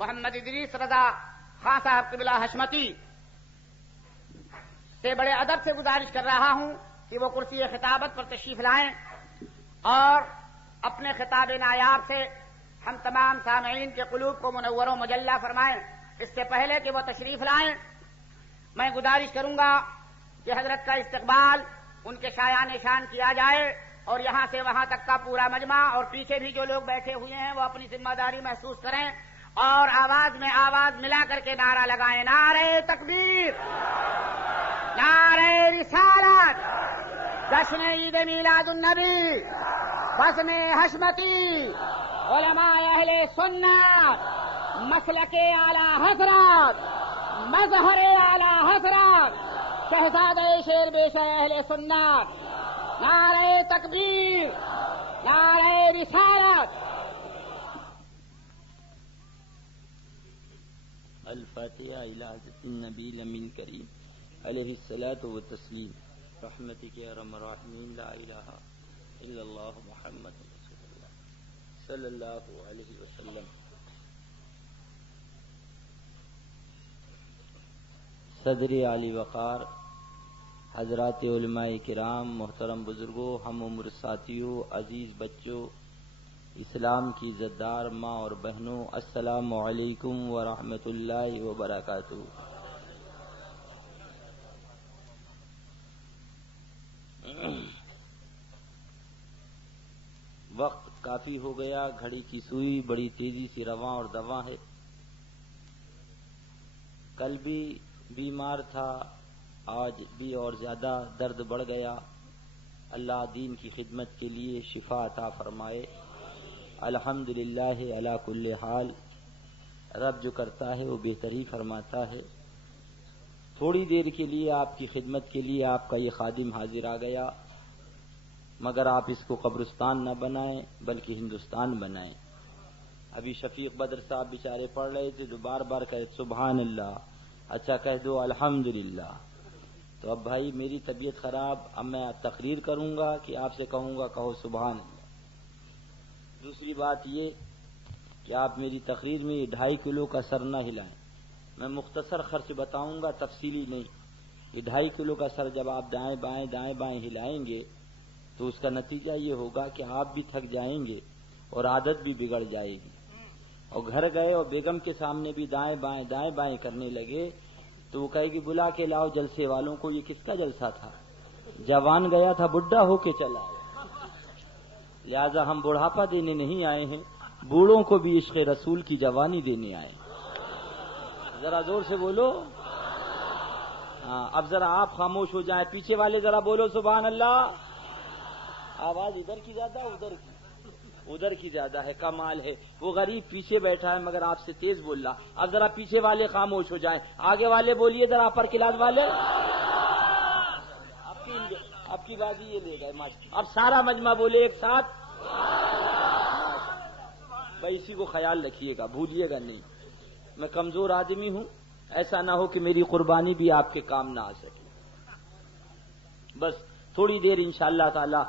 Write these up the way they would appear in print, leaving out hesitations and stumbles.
محمد ادریس رضا خان صاحب قبلہ حشمتی سے بڑے ادب سے گزارش کر رہا ہوں کہ وہ کرسی خطابت پر تشریف لائیں اور اپنے خطاب نایاب سے ہم تمام سامعین کے قلوب کو منور و مجلہ فرمائیں۔ اس سے پہلے کہ وہ تشریف لائیں میں گزارش کروں گا کہ حضرت کا استقبال ان کے شایان شان کیا جائے اور یہاں سے وہاں تک کا پورا مجمع اور پیچھے بھی جو لوگ بیٹھے ہوئے ہیں وہ اپنی ذمہ داری محسوس کریں اور آواز میں آواز ملا کر کے نعرہ لگائیں، نعرہ تکبیر، نعرہ رسالت، جشن عید میلاد النبی، بزم حشمتی، علماء اہل سنت، مسلک اعلی حضرات، مظہر اعلی حضرات، شہزادہ شیر بیش اہل سنت، نعرہ تکبیر، نعرہ رسالت۔ الفاتحہ الی حضرت النبی الامین کریم علیہ الصلاۃ والتسلیم۔ رحمتک یا ارحم الراحمین، لا الہ الا اللہ محمد رسول اللہ صلی اللہ علیہ وسلم۔ صدر عالی وقار، حضرات علماء کرام، محترم بزرگوں، ہم عمر ساتھیوں، عزیز بچوں، اسلام کی عزتدار ماں اور بہنوں، السلام علیکم ورحمۃ اللہ وبرکاتہ۔ وقت کافی ہو گیا، گھڑی کی سوئی بڑی تیزی سے رواں اور دواں ہے۔ کل بھی بیمار تھا، آج بھی اور زیادہ درد بڑھ گیا۔ اللہ دین کی خدمت کے لیے شفا عطا فرمائے۔ الحمدللہ علی کل حال، رب جو کرتا ہے وہ بہتر ہی فرماتا ہے۔ تھوڑی دیر کے لیے آپ کی خدمت کے لیے آپ کا یہ خادم حاضر آ گیا، مگر آپ اس کو قبرستان نہ بنائیں بلکہ ہندوستان بنائیں۔ ابھی شفیق بدر صاحب بیچارے پڑھ رہے تھے تو بار بار کہے سبحان اللہ، اچھا کہہ دو الحمدللہ۔ تو اب بھائی میری طبیعت خراب، اب میں تقریر کروں گا کہ آپ سے کہوں گا کہو سبحان اللہ۔ دوسری بات یہ کہ آپ میری تقریر میں 2.5 کلو کا سر نہ ہلائیں۔ میں مختصر خرچ بتاؤں گا، تفصیلی نہیں۔ یہ 2.5 کلو کا سر جب آپ دائیں بائیں ہلائیں گے تو اس کا نتیجہ یہ ہوگا کہ آپ بھی تھک جائیں گے اور عادت بھی بگڑ جائے گی، اور گھر گئے اور بیگم کے سامنے بھی دائیں بائیں کرنے لگے تو وہ کہے گی بلا کے لاؤ جلسے والوں کو، یہ کس کا جلسہ تھا؟ جوان گیا تھا بڈھا ہو کے چلا آیا۔ لہذا ہم بڑھاپا دینے نہیں آئے ہیں، بوڑھوں کو بھی عشق رسول کی جوانی دینے آئے ہیں۔ ذرا زور سے بولو۔ ہاں اب ذرا آپ خاموش ہو جائیں، پیچھے والے ذرا بولو سبحان اللہ۔ آواز ادھر کی زیادہ ادھر کی زیادہ ہے، کمال ہے۔ وہ غریب پیچھے بیٹھا ہے مگر آپ سے تیز بول رہا۔ اب ذرا پیچھے والے خاموش ہو جائیں، آگے والے بولیے ذرا، اپر کلاس والے۔ اب کی بازی یہ لے گئے، اب سارا مجمع بولے ایک ساتھ۔ بھائی اسی کو خیال رکھیے گا، بھولیے گا نہیں۔ میں کمزور آدمی ہوں، ایسا نہ ہو کہ میری قربانی بھی آپ کے کام نہ آ سکے۔ بس تھوڑی دیر انشاءاللہ تعالی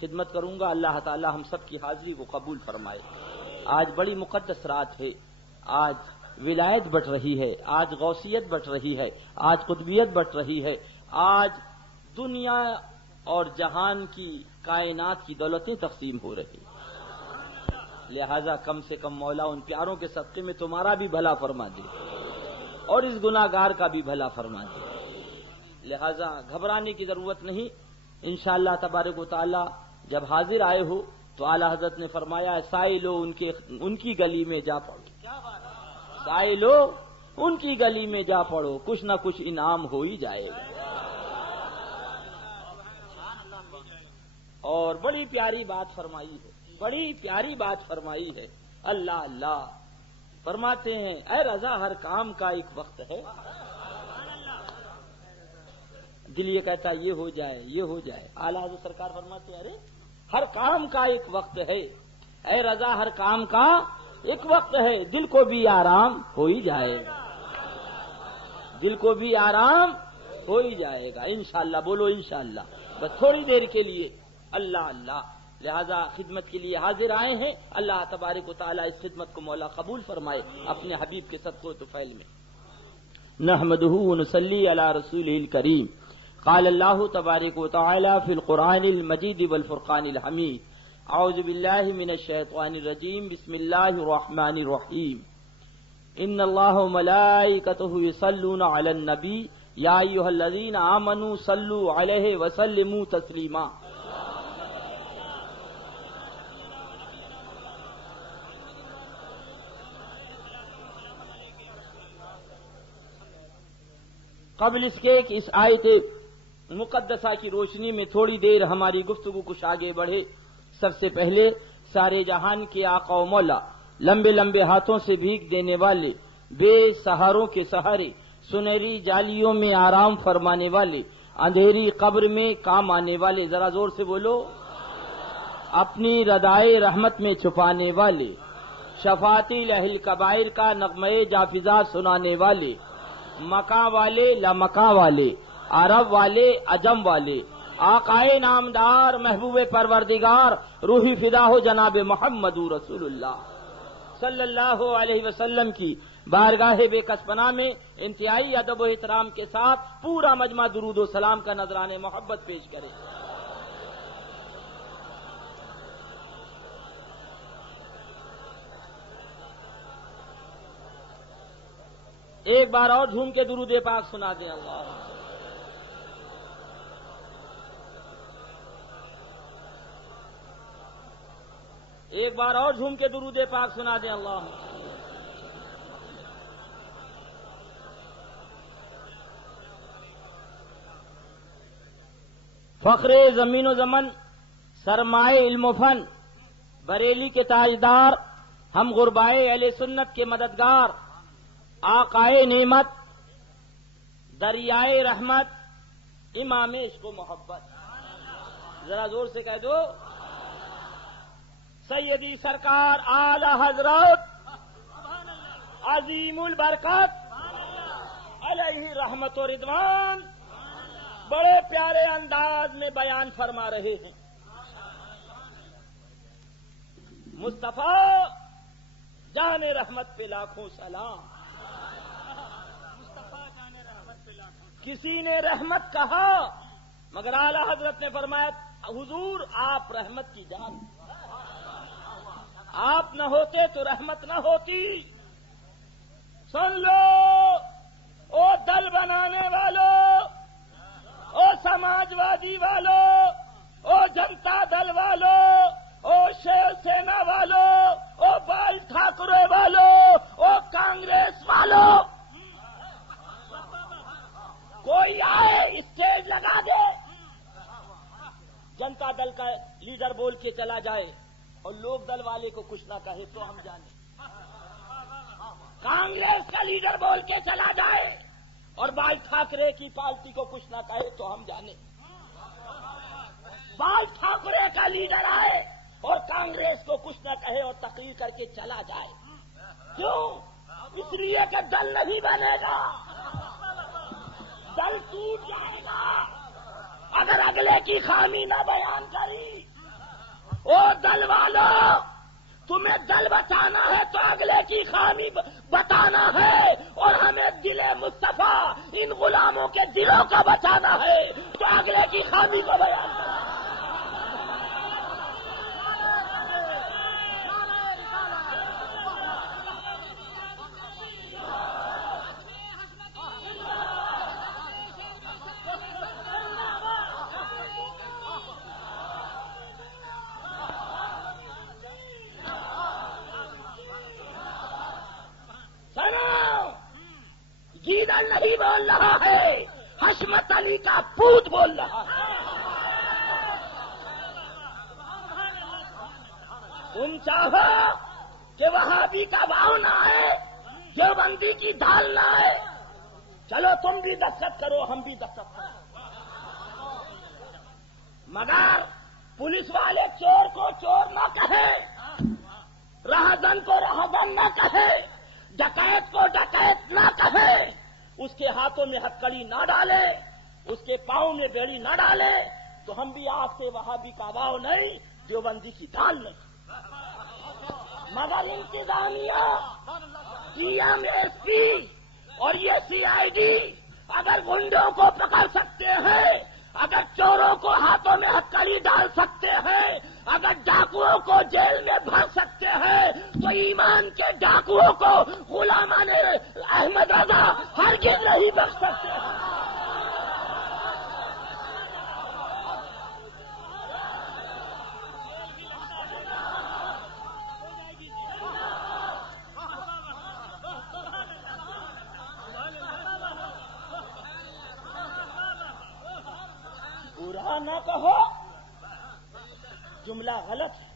خدمت کروں گا، اللہ تعالی ہم سب کی حاضری کو قبول فرمائے۔ آج بڑی مقدس رات ہے، آج ولایت بٹ رہی ہے، آج غوثیت بٹ رہی ہے، آج قطبیت بٹ رہی ہے، آج دنیا اور جہان کی کائنات کی دولتیں تقسیم ہو رہی ہیں۔ لہذا کم سے کم مولا ان پیاروں کے صدقے میں تمہارا بھی بھلا فرما دے اور اس گناہگار کا بھی بھلا فرما دے۔ لہذا گھبرانے کی ضرورت نہیں، انشاءاللہ تبارک و تعالی جب حاضر آئے ہو تو اعلی حضرت نے فرمایا سائلو ان کی گلی میں جا پڑو، سائلو ان کی گلی میں جا پڑو، کچھ نہ کچھ انعام ہو ہی جائے گا۔ اور بڑی پیاری بات فرمائی ہے، بڑی پیاری بات فرمائی ہے۔ اللہ اللہ فرماتے ہیں اے رضا ہر کام کا ایک وقت ہے۔ دل یہ کہتا ہے یہ ہو جائے یہ ہو جائے، اعلیٰ حضرت سرکار فرماتے ہیں ارے ہر کام کا ایک وقت ہے، اے رضا ہر کام کا ایک وقت ہے، دل کو بھی آرام ہو ہی جائے گا، دل کو بھی آرام ہو ہی جائے گا انشاءاللہ۔ بولو انشاءاللہ، بس تھوڑی دیر کے لیے۔ اللہ اللہ۔ لہذا خدمت کے لیے حاضر آئے ہیں. اللہ تبارک و تعالیٰ اس خدمت کو مولا قبول فرمائے اپنے حبیب کے صدقہ و طفیل میں. نحمدہ ونصلی علی رسولہ الکریم. قال اللہ تبارک و تعالیٰ فی القرآن المجید والفرقان الحمید. اعوذ باللہ من الشیطان الرجیم. بسم اللہ الرحمن الرحیم. ان اللہ وملائکتہ یصلون علی النبی یا ایھا الذین آمنوا صلوا علیہ وسلموا تسلیما. قبل اس کے کہ اس آیت مقدسہ کی روشنی میں تھوڑی دیر ہماری گفتگو کچھ آگے بڑھے، سب سے پہلے سارے جہان کے آقا و مولا، لمبے لمبے ہاتھوں سے بھیک دینے والے، بے سہاروں کے سہارے، سنہری جالیوں میں آرام فرمانے والے، اندھیری قبر میں کام آنے والے، ذرا زور سے بولو، اپنی ردائے رحمت میں چھپانے والے، شفاعتی لہل کبائر کا نغمے جافزا سنانے والے، مکہ والے لامکہ والے، عرب والے عجم والے، آقائے نامدار محبوب پروردگار روحی فدا ہو جناب محمد رسول اللہ صلی اللہ علیہ وسلم کی بارگاہ بے کس پناہ میں انتہائی ادب و احترام کے ساتھ پورا مجمع درود و سلام کا نذرانِ محبت پیش کرے. ایک بار اور جھوم کے درود پاک سنا دیں. اللہ ایک بار اور جھوم کے درود پاک سنا دیں. اللہ فخر زمین و زمن، سرمائے علم و فن، بریلی کے تاجدار، ہم غربائے اہل سنت کے مددگار، آقائے نعمت، دریائے رحمت، امام عشق و محبت، ذرا زور سے کہہ دو، سیدی سرکار اعلی حضرت عظیم البرکت علیہ رحمت و رضوان بڑے پیارے انداز میں بیان فرما رہے ہیں. مصطفیٰ جان رحمت پہ لاکھوں سلام. کسی نے رحمت کہا مگر اعلی حضرت نے فرمایا حضور آپ رحمت کی جان، آپ نہ ہوتے تو رحمت نہ ہوتی. سن لو او دل بنانے والوں، او سماجوادی والوں، او جنتا دل والوں، او شیو سینا والوں، او بال ٹھاکرے والوں، او کانگریس والوں، کوئی آئے اسٹیج لگا دے، جنتا دل کا لیڈر بول کے چلا جائے اور لوگ دل والے کو کچھ نہ کہے تو ہم جانے، کانگریس کا لیڈر بول کے چلا جائے اور بال ٹھاکرے کی پارٹی کو کچھ نہ کہے تو ہم جانے، بال ٹھاکرے کا لیڈر آئے اور کانگریس کو کچھ نہ کہے اور تقریر کر کے چلا جائے، کیوں؟ اس لیے کہ دل نہیں بنے گا، دل ٹوٹ جائے گا اگر اگلے کی خامی نہ بیان کری. او دل والوں، تمہیں دل بچانا ہے تو اگلے کی خامی بتانا ہے، اور ہمیں دل مصطفیٰ ان غلاموں کے دلوں کا بچانا ہے تو اگلے کی خامی کو بیان کرنا. گیدڑ نہیں بول رہا ہے، حشمت علی کا پوت بول رہا ہے. تم چاہو کہ وہابی کا واؤ نہ آئے، دیوبندی کی ڈھال نہ آئے، چلو تم بھی دستخط کرو، ہم بھی دستخط کرو، مگر پولیس والے چور کو چور نہ کہے، راہزن کو راہزن نہ کہے، ڈکیت کو ڈکیت نہ کہے، اس کے ہاتھوں میں ہتکڑی نہ ڈالے، اس کے پاؤں میں بیڑی نہ ڈالے، تو ہم بھی آپ سے وہابی کا واؤ نہیں، دیوبندی کی دال نہیں، مگر انتظامیہ، EMSP اور یہ CID اگر گنڈوں کو پکڑ سکتے ہیں، اگر چوروں کو ہاتھوں میں ہتکڑی ڈال سکتے ہیں، اگر ڈاکوؤں کو جیل میں بھر سکتے ہیں، تو ایمان کے ڈاکوؤں کو غلامان احمد رضا ہرگز نہیں بخش سکتے ہیں۔ برا نہ کہو، جملہ غلط ہے،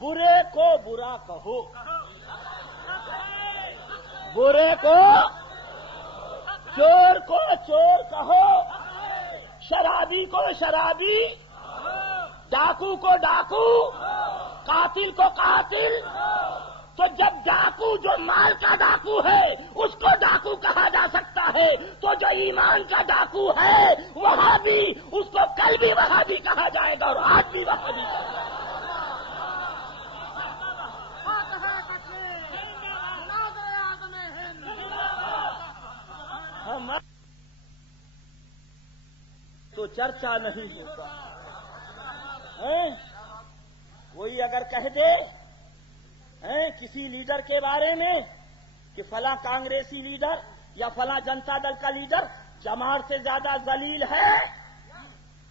برے کو برا کہو، برے کو چور کہو، شرابی کو شرابی، ڈاکو کو ڈاکو، قاتل کو قاتل۔ تو جب ڈاکو جو مال کا ڈاکو ہے اس کو ڈاکو کہا جا سکتا ہے، تو جو ایمان کا ڈاکو ہے وہاں بھی اس کو کل بھی وہاں بھی کہا جائے گا اور آج بھی وہاں بھی کہا جائے گا۔ تو چرچا نہیں ہوتا، وہی اگر کہہ دے کسی لیڈر کے بارے میں کہ فلاں کانگریسی لیڈر یا فلاں جنتا دل کا لیڈر چمار سے زیادہ ذلیل ہے،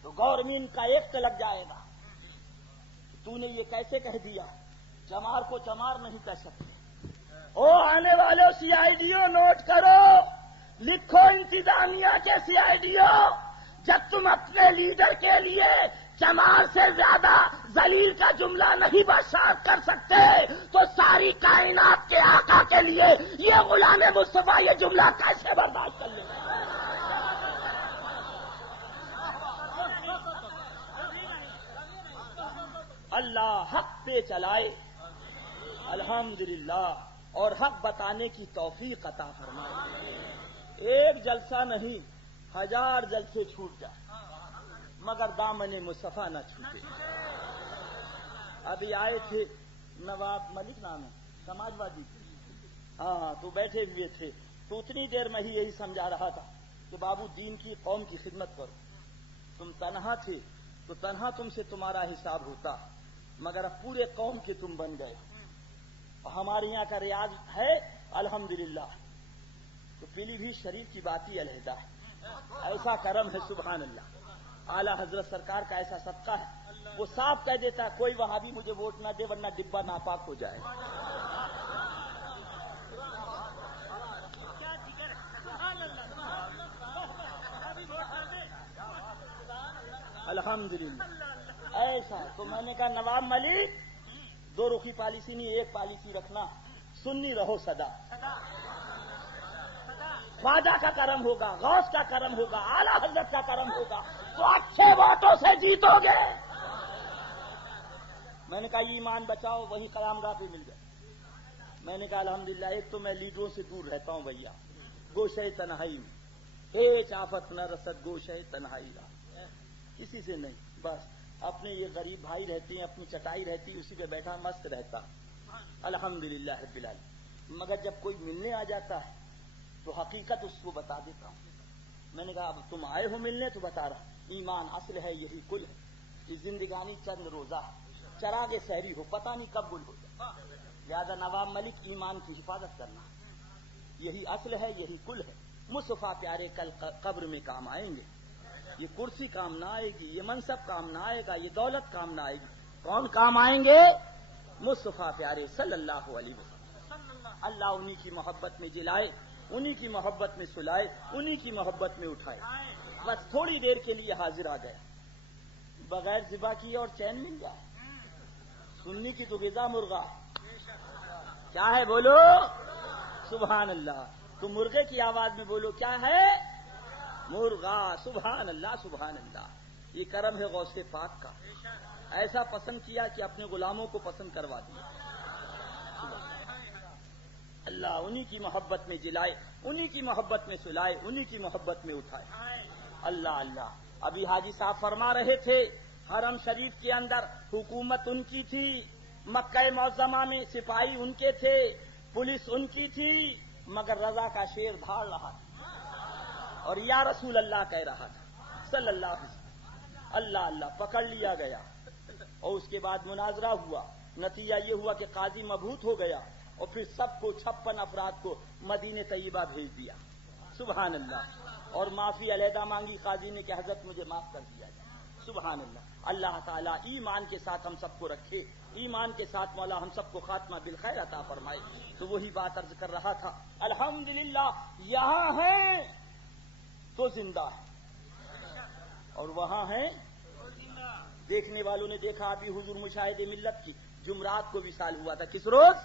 تو گورنمنٹ کا ایکٹ لگ جائے گا۔ تو نے یہ کیسے کہہ دیا؟ چمار کو چمار نہیں کہہ سکتے۔ او آنے والوں CIDوں نوٹ کرو، لکھو انتظامیہ کے CIDوں، جب تم اپنے لیڈر کے لیے چمار سے زیادہ ذلیل کا جملہ نہیں برداشت کر سکتے تو ساری کائنات کے آقا کے لیے یہ غلام مصطفیٰ یہ جملہ کیسے برداشت کر لے گا؟ اللہ حق پہ چلائے الحمدللہ، اور حق بتانے کی توفیق عطا فرمائے۔ ایک جلسہ نہیں، 1000 جلسے چھوٹ جائے مگر دامن مصطفیٰ نہ چھوٹے۔ ابھی آئے تھے نواب ملک نام ہے، سماجوادی، ہاں تو بیٹھے ہوئے تھے، تو اتنی دیر میں ہی یہی سمجھا رہا تھا کہ بابو دین کی قوم کی خدمت کرو، تم تنہا تھے تو تنہا تم سے تمہارا حساب ہوتا، مگر اب پورے قوم کے تم بن گئے۔ ہمارے یہاں کا ریاض ہے الحمدللہ، تو پیلی بھی شریف کی بات ہی علیحدہ ہے، ایسا کرم ہے سبحان اللہ۔ اعلی حضرت سرکار کا ایسا صدقہ ہے، وہ صاف کہہ دیتا ہے کوئی وہابی مجھے ووٹ نہ دے ورنہ ڈبہ ناپاک ہو جائے۔ الحمدللہ ایسا تو میں نے کہا نواب ملک 2 رخی پالیسی نہیں، ایک پالیسی رکھنا، سنی رہو صدا، خواجہ کا کرم ہوگا، غوث کا کرم ہوگا، اعلی حضرت کا کرم ہوگا تو اچھے ووٹوں سے جیتو گے۔ میں نے کہا ایمان بچاؤ، وہی قیام گاہ پہ مل گئے۔ میں نے کہا الحمدللہ ایک تو میں لیڈروں سے دور رہتا ہوں بھیا، گوشے تنہائی میں، ہیچ آفت نہ رسد گوشے تنہائی را، کسی سے نہیں، بس اپنے یہ غریب بھائی رہتے ہیں، اپنی چٹائی رہتی، اسی پہ بیٹھا مست رہتا الحمدللہ رب العالمین۔ مگر جب کوئی ملنے آ جاتا ہے تو حقیقت اس کو بتا دیتا ہوں۔ میں نے کہا اب تم آئے ہو ملنے تو بتا رہا، ایمان اصل ہے یہی کل ہے، یہ زندگانی چند روزہ چراغ سحری ہو، پتہ نہیں کب گل ہو جائے، لہذا نواب ملک ایمان کی حفاظت کرنا، یہی اصل ہے یہی کل ہے۔ مصطفیٰ پیارے کل قبر میں کام آئیں گے، یہ کرسی کام نہ آئے گی، یہ منصب کام نہ آئے گا، یہ دولت کام نہ آئے گی، کون کام آئیں گے؟ مصطفیٰ پیارے صلی اللہ علیہ وسلم۔ اللہ انہی کی محبت میں جلائے، انہی کی محبت میں سلائے، انہی کی محبت میں اٹھائے۔ بس تھوڑی دیر کے لیے حاضر آ گیا، بغیر ذبح کیے اور چین مل گیا، سنی کی تو غذا مرغا، کیا ہے بولو سبحان اللہ، تو مرغے کی آواز میں بولو کیا ہے؟ مرغا، سبحان اللہ سبحان اللہ۔ یہ کرم ہے غوث پاک کا، ایسا پسند کیا کہ اپنے غلاموں کو پسند کروا دیا۔ اللہ انہی کی محبت میں جلائے، انہی کی محبت میں سلائے، انہی کی محبت میں اٹھائے۔ اللہ اللہ۔ ابھی حاجی صاحب فرما رہے تھے حرم شریف کے اندر حکومت ان کی تھی، مکہ معظمہ میں سپاہی ان کے تھے، پولیس ان کی تھی، مگر رضا کا شیر دھاڑ رہا تھا اور یا رسول اللہ کہہ رہا تھا صلی اللہ علیہ وسلم۔ اللہ اللہ پکڑ لیا گیا اور اس کے بعد مناظرہ ہوا، نتیجہ یہ ہوا کہ قاضی مبہوت ہو گیا اور پھر سب کو 56 افراد کو مدینہ طیبہ بھیج دیا۔ سبحان اللہ، اور معافی علیحدہ مانگی قاضی نے کہ حضرت مجھے معاف کر دیا جائے۔ سبحان اللہ، اللہ تعالیٰ ایمان کے ساتھ ہم سب کو رکھے، ایمان کے ساتھ مولا ہم سب کو خاتمہ بالخیر عطا فرمائے۔ تو وہی بات عرض کر رہا تھا، الحمدللہ یہاں ہیں تو زندہ ہے اور وہاں ہیں دیکھنے والوں نے دیکھا ابھی حضور مشاہد ملت کی جمعرات کو وصال ہوا تھا۔ کس روز؟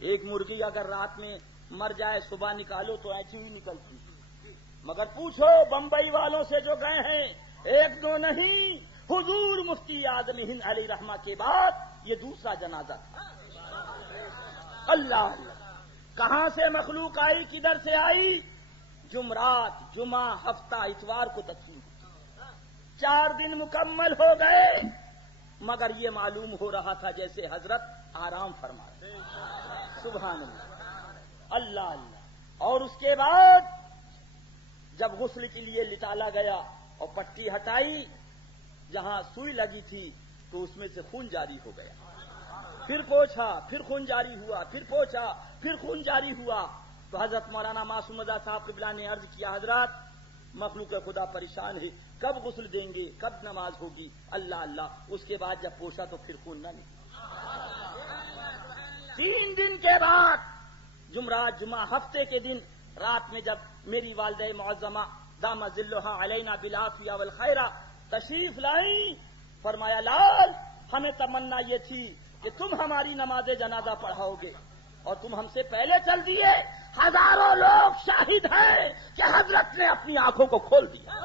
ایک مرغی اگر رات میں مر جائے صبح نکالو تو ایسی ہی نکلتی، مگر پوچھو بمبئی والوں سے جو گئے ہیں، ایک دو نہیں، حضور مفتی اعظم ہند علیہ رحمہ کے بعد یہ دوسرا جنازہ تھا۔ اللہ اللہ، کہاں سے مخلوق آئی، کدھر سے آئی؟ جمعرات، جمعہ، ہفتہ، اتوار کو تدفین، 4 دن مکمل ہو گئے، مگر یہ معلوم ہو رہا تھا جیسے حضرت آرام فرما رہے۔ سبحان اللہ، اللہ اللہ۔ اور اس کے بعد جب غسل کے لیے لٹالا گیا اور پٹی ہٹائی، جہاں سوئی لگی تھی تو اس میں سے خون جاری ہو گیا، پھر پوچھا، پھر خون جاری ہوا، پھر پوچھا، پھر خون جاری ہوا، تو حضرت مولانا معصوم رضا صاحب قبلہ نے عرض کیا، حضرات مخلوق خدا پریشان ہے، کب غسل دیں گے، کب نماز ہوگی؟ اللہ اللہ۔ اس کے بعد جب پوچھا تو پھر خون نہ نکلا۔ 3 دن کے بعد جمعرات، جمعہ، ہفتے کے دن رات میں جب میری والدہ معظمہ دامہ ذلھا علینا بالعافیہ والخیرہ تشریف لائیں، فرمایا لال ہمیں تمنا یہ تھی کہ تم ہماری نماز جنازہ پڑھاؤ گے اور تم ہم سے پہلے چل دیے، ہزاروں لوگ شاہد ہیں کہ حضرت نے اپنی آنکھوں کو کھول دیا۔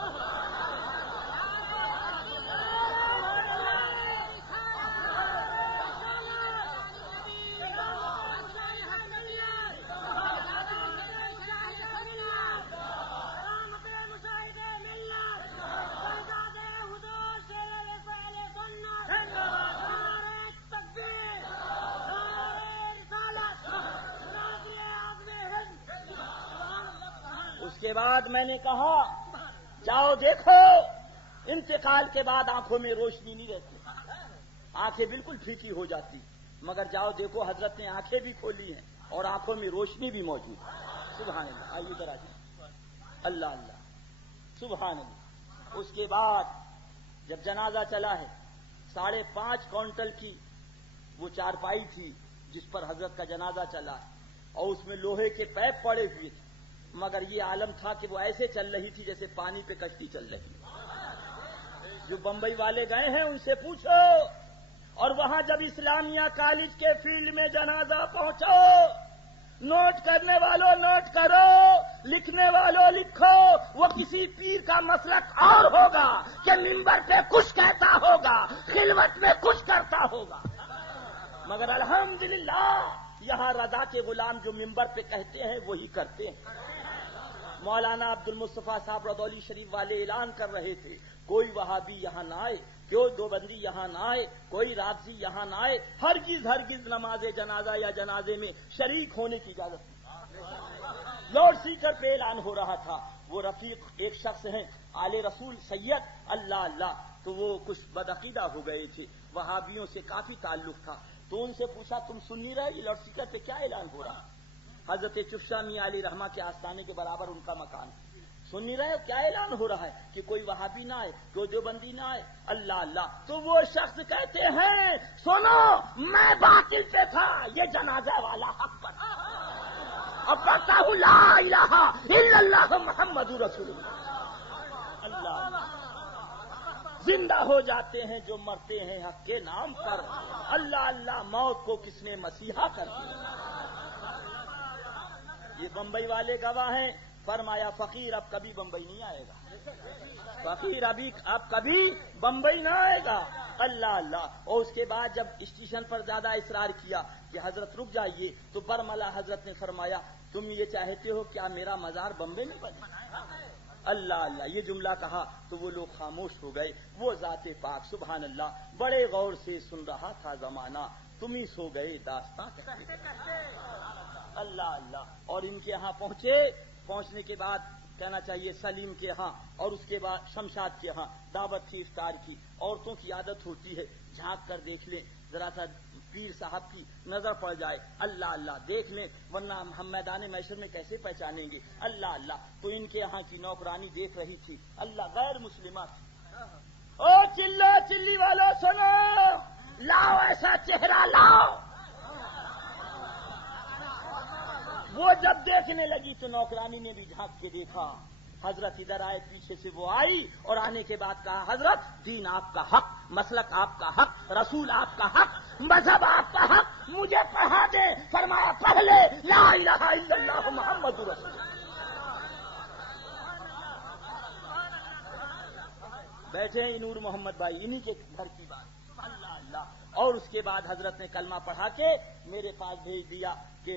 کے بعد میں نے کہا جاؤ دیکھو، انتقال کے بعد آنکھوں میں روشنی نہیں رہتی، آنکھیں بالکل پھیکی ہو جاتی، مگر جاؤ دیکھو حضرت نے آنکھیں بھی کھولی ہیں اور آنکھوں میں روشنی بھی موجود ہے۔ سبحان اللہ، آئیے ذرا جی، اللہ اللہ، سبحان اللہ۔ اس کے بعد جب جنازہ چلا ہے، 5.5 کوئنٹل کی وہ چارپائی تھی جس پر حضرت کا جنازہ چلا ہے، اور اس میں لوہے کے پیپ پڑے ہوئے تھے، مگر یہ عالم تھا کہ وہ ایسے چل رہی تھی جیسے پانی پہ کشتی چل رہی۔ جو بمبئی والے گئے ہیں ان سے پوچھو، اور وہاں جب اسلامیہ کالج کے فیلڈ میں جنازہ پہنچو، نوٹ کرنے والوں نوٹ کرو، لکھنے والوں لکھو، وہ کسی پیر کا مسلک اور ہوگا کہ منبر پہ کچھ کہتا ہوگا، خلوت میں کچھ کرتا ہوگا، مگر الحمدللہ یہاں رضا کے غلام جو منبر پہ کہتے ہیں وہی کرتے ہیں۔ مولانا عبد المصطفیٰ صاحب رضولی شریف والے اعلان کر رہے تھے، کوئی وہابی یہاں نہ آئے، کوئی دیوبندی یہاں نہ آئے، کوئی رافضی یہاں نہ آئے، ہرگز نماز جنازہ یا جنازے میں شریک ہونے کی اجازت نہیں۔ لاؤڈ اسپیکر پہ اعلان ہو رہا تھا، وہ رفیق ایک شخص ہیں آل رسول سید، اللہ اللہ، تو وہ کچھ بدعقیدہ ہو گئے تھے، وہابیوں سے کافی تعلق تھا، تو ان سے پوچھا تم سن نہیں رہے، لاؤڈ اسپیکر پہ کیا اعلان ہو رہا؟ حضرت چفشا میاں علی رحمہ کے آستانے کے برابر ان کا مکان، سن نہیں رہے کیا اعلان ہو رہا ہے کہ کوئی وہابی نہ آئے، کوئی دیوبندی نہ آئے، اللہ اللہ۔ تو وہ شخص کہتے ہیں سنو میں باطل پہ تھا، یہ جنازہ والا حق پر، اب پڑھتا ہوں لا الہ الا اللہ محمد رسول اللہ، اللہ اللہ۔ زندہ ہو جاتے ہیں جو مرتے ہیں حق کے نام پر، اللہ اللہ، موت کو کس نے مسیحا کر دیا۔ یہ بمبئی والے گواہ ہیں، فرمایا فقیر اب کبھی بمبئی نہیں آئے گا، فقیر اب کبھی بمبئی نہ آئے گا، اللہ اللہ۔ اور اس کے بعد جب اسٹیشن پر زیادہ اصرار کیا کہ حضرت رک جائیے، تو برملا حضرت نے فرمایا تم یہ چاہتے ہو کیا میرا مزار بمبئی میں بنے؟ اللہ اللہ یہ جملہ کہا تو وہ لوگ خاموش ہو گئے. وہ ذات پاک سبحان اللہ بڑے غور سے سن رہا تھا زمانہ, تم ہی سو گئے داستان کہتے. اللہ اللہ. اور ان کے ہاں پہنچنے کے بعد کہنا چاہیے سلیم کے ہاں, اور اس کے بعد شمشاد کے ہاں دعوت تھی افطار کی. عورتوں کی عادت ہوتی ہے جھانک کر دیکھ لیں, ذرا سا پیر صاحب کی نظر پڑ جائے, اللہ اللہ دیکھ لیں, ورنہ ہم میدان محشر میں کیسے پہچانیں گے. اللہ اللہ. تو ان کے یہاں کی نوکرانی دیکھ رہی تھی, اللہ غیر مسلمہ تھی. او چلو چلی والو سنو, لاؤ ایسا چہرہ لاؤ. وہ جب دیکھنے لگی تو نوکرانی نے بھی جھانک کے دیکھا. حضرت ادھر آئے, پیچھے سے وہ آئی, اور آنے کے بعد کہا حضرت دین آپ کا حق, مسلک آپ کا حق, رسول آپ کا حق, مذہب آپ کا حق, مجھے پڑھا دے. فرمایا پڑھ لے لا الہ الا اللہ محمد رسول اللہ. بیٹھے ہیں نور محمد بھائی, انہی کے گھر کی بات. اللہ اللہ. اور اس کے بعد حضرت نے کلمہ پڑھا کے میرے پاس بھیج دیا کہ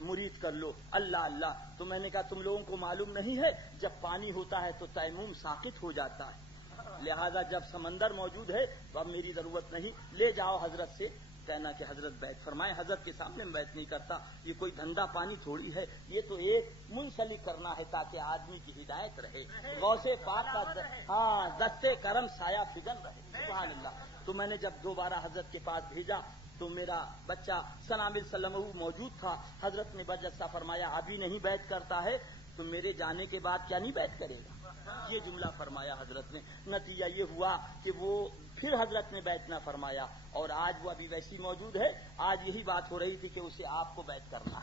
مرید کر لو. اللہ اللہ. تو میں نے کہا تم لوگوں کو معلوم نہیں ہے جب پانی ہوتا ہے تو تیمم ساقط ہو جاتا ہے, لہذا جب سمندر موجود ہے تو اب میری ضرورت نہیں, لے جاؤ حضرت سے کہنا کہ حضرت بیت فرمائے. حضرت کے سامنے میں بیت نہیں کرتا, یہ کوئی دھندا پانی تھوڑی ہے, یہ تو ایک منسلک کرنا ہے تاکہ آدمی کی ہدایت رہے. غوث پاک کا ہاں دستے کرم سایہ فگن رہے. سبحان اللہ. تو میں نے جب دوبارہ حضرت کے پاس بھیجا تو میرا بچہ سنامل سلم موجود تھا. حضرت نے برجستہ فرمایا ابھی نہیں بیعت کرتا ہے تو میرے جانے کے بعد کیا نہیں بیعت کرے گا. یہ جملہ فرمایا حضرت نے. نتیجہ یہ ہوا کہ وہ پھر حضرت نے بیعت نہ فرمایا, اور آج وہ ابھی ویسی موجود ہے. آج یہی بات ہو رہی تھی کہ اسے آپ کو بیعت کرنا.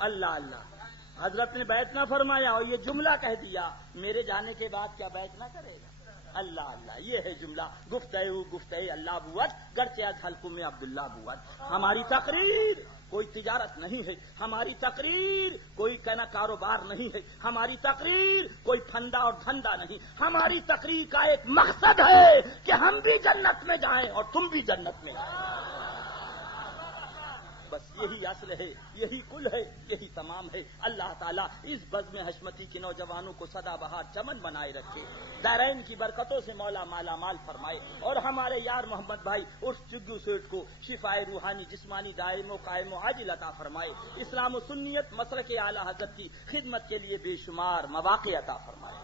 اللہ اللہ. حضرت نے بیعت نہ فرمایا اور یہ جملہ کہہ دیا میرے جانے کے بعد کیا بیعت نہ کرے گا. اللہ اللہ. یہ ہے جملہ. گفتگو اللہ بوت گرچہ از حلقوں میں عبداللہ بوت. ہماری تقریر کوئی تجارت نہیں ہے, ہماری تقریر کوئی کہنا کاروبار نہیں ہے, ہماری تقریر کوئی پھندا اور دھندا نہیں. ہماری تقریر کا ایک مقصد ہے کہ ہم بھی جنت میں جائیں اور تم بھی جنت میں جائیں. بس یہی اصل ہے, یہی کل ہے, یہی تمام ہے. اللہ تعالیٰ اس بزم حشمتی کے نوجوانوں کو سدا بہار چمن بنائے رکھے, دارین کی برکتوں سے مولا مالا مال فرمائے, اور ہمارے یار محمد بھائی اس چگو سیٹ کو شفائے روحانی جسمانی دائم و قائم و عاجل عطا فرمائے. اسلام و سنیت مسلک اعلی حضرت کی خدمت کے لیے بے شمار مواقع عطا فرمائے.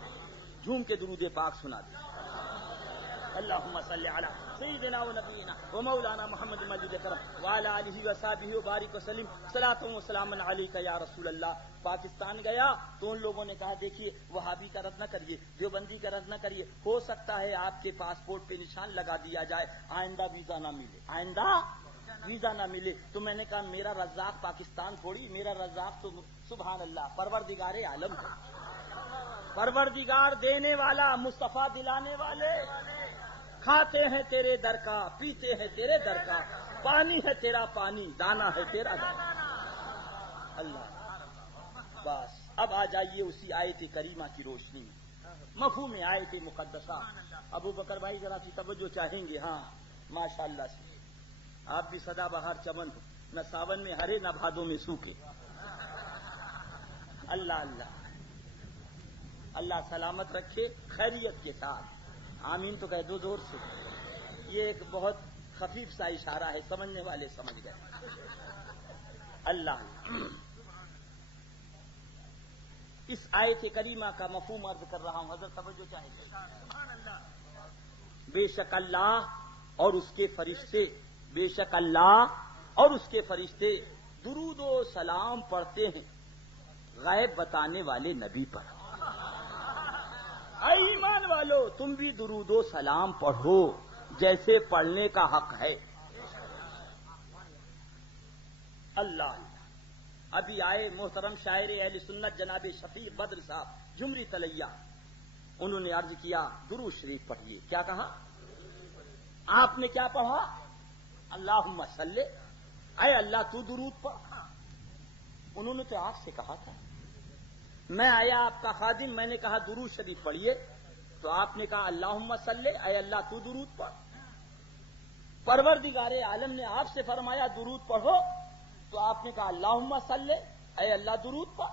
جھوم کے درود پاک سنا دیں. اللهم صل على سيدنا ونبينا ومولانا محمد مجيد الكرم وعلى آله وصحبه وبارك وسلم صلاة وسلام عليك يا رسول اللہ. پاکستان گیا تو ان لوگوں نے کہا دیکھیے وہابی کا رد نہ کریے, دیوبندی کا رد نہ کریے, ہو سکتا ہے آپ کے پاسپورٹ پہ نشان لگا دیا جائے, آئندہ ویزا نہ ملے, آئندہ ویزا نہ ملے. تو میں نے کہا میرا رزاق پاکستان تھوڑی, میرا رزاق تو سبحان اللہ پروردگار عالم ہے. پروردگار دینے والا, مصطفیٰ دلانے والے. کھاتے ہیں تیرے در کا, پیتے ہیں تیرے در کا, پانی ہے تیرا پانی, دانا ہے تیرا دانا. اللہ. بس اب آ جائیے اسی آیت کریمہ کی روشنی میں, مفہوم آیت مقدسہ. ابو بکر بھائی ذرا سی توجہ چاہیں گے. ہاں ماشاء اللہ سے آپ بھی سدا بہار چمن ہو, نہ ساون میں ہرے نہ بھادوں میں سوکھے. اللہ اللہ. اللہ سلامت رکھے خیریت کے ساتھ. آمین تو کہہ دو زور سے. یہ ایک بہت خفیف سا اشارہ ہے, سمجھنے والے سمجھ گئے. اللہ. اس آیت کریمہ کا مفہوم عرض کر رہا ہوں, حضرت توجہ چاہیں گے. بے شک اللہ اور اس کے فرشتے, بے شک اللہ اور اس کے فرشتے درود و سلام پڑھتے ہیں غیب بتانے والے نبی پر. اے ایمان والو تم بھی درود و سلام پڑھو جیسے پڑھنے کا حق ہے. اللہ. ابھی آئے محترم شاعر اہل سنت جناب شفیع بدر صاحب جمری تلیہ, انہوں نے عرض کیا درود شریف پڑھیے. کیا کہا آپ نے؟ کیا پڑھا؟ اللہم صلی, اے اللہ تو درود پڑھ. انہوں نے تو آپ سے کہا تھا, میں آیا آپ کا خادم, میں نے کہا درود شریف پڑھیے, تو آپ نے کہا اللہم صلی, اے اللہ تو درود پڑھ. پروردگار عالم نے آپ سے فرمایا درود پڑھو, تو آپ نے کہا اللہم صلی, اے اللہ درود پڑھ.